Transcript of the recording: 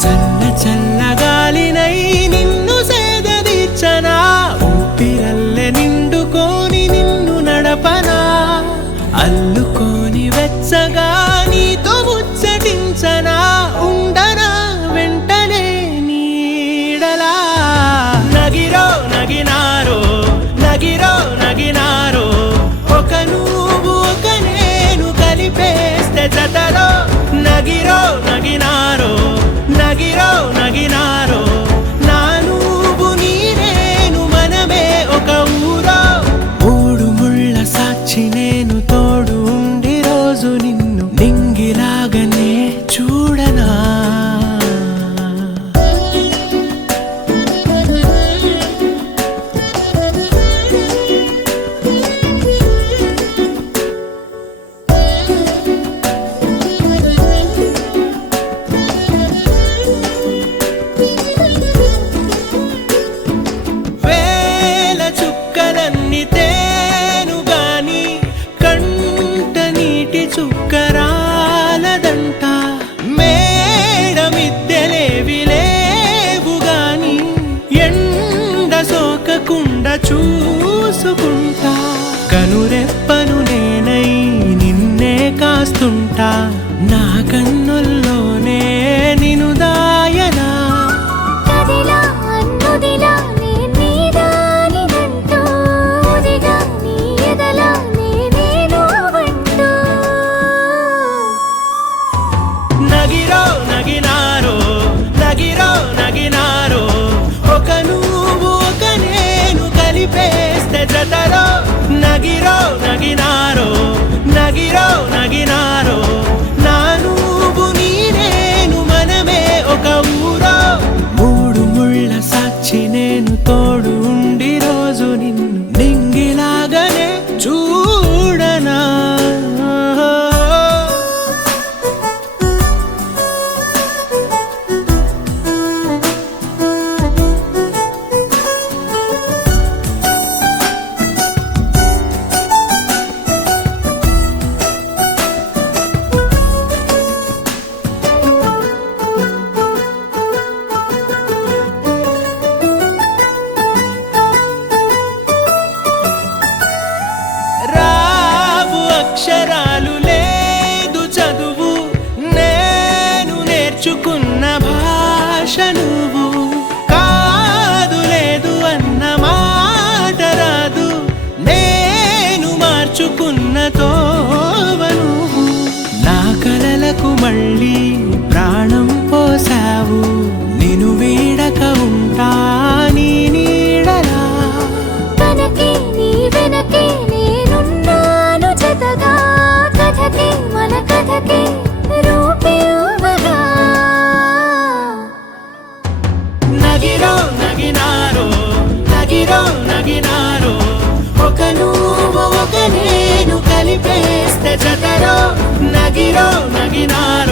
చల్ల చల్లగాలినై నిన్ను సేదదీర్చనా, ఊపిరల్లె నిండుకోని నిన్ను నడపనా, అల్లుకోని వెచ్చగా నీతో ముచ్చటించనా, ఉండనా వెంటనే నీడలా. నగిరో నగినారో నగిరో నగినారో, ఒక నువ్వు ఒక నేను కలిపేస్తే జతలో. నగిరో నగినారో నగిరో నగినారో, నా నువ్వు నీ నేను మనమే ఒక ఊరో. మూడు ముళ్ళ సాక్షి నేను తోడు ఉండి రోజు నిన్ను నింగిలాగనే చూడనా. తేను గాని కంట నీటి చుక్కరాలదంట, మేడ మిద్దెలేవి లేవు గాని ఎండ సోకకుండా చూసుకుంటా. కనురెప్పను నేనై నిన్నే కాస్తుంటా, నా కన్నుల్లోనే నిను దాయనా. నగిరో నగినారో నగిరో నగినారో, ఒక నువ్వు ఒక నేను కలిపేస్తే జతలో. నగిరో నగినారో నగిరో నగినారో, నా నువ్వు నీ నేను మనమే ఒక ఊరో. మూడు ముళ్ళ సాక్షి నేను తోడు ఉండి రోజు నిన్ను నింగిలాగనే చూడనా. అక్షరాలు లేదు చదువు, నేను నేర్చుకున్న భాష నువ్వు. కాదు లేదు అన్న మాట రాదు, నేను మార్చుకున్న తోవ నువ్వు. నా కలలకు మళ్ళీ ప్రాణం పోసావు, నిన్ను వీడక ఉంటా నీ నీడలా. వెనకే నీ వెనకే నేనున్నాను జతగా, కథకే మన కథకే రూపివ్వగా. నగిరో నగినారో నగిరో నగినారో, ఒక నువ్వు ఒక నేను కలిపేస్తే జతలో. నగిరో నగినారో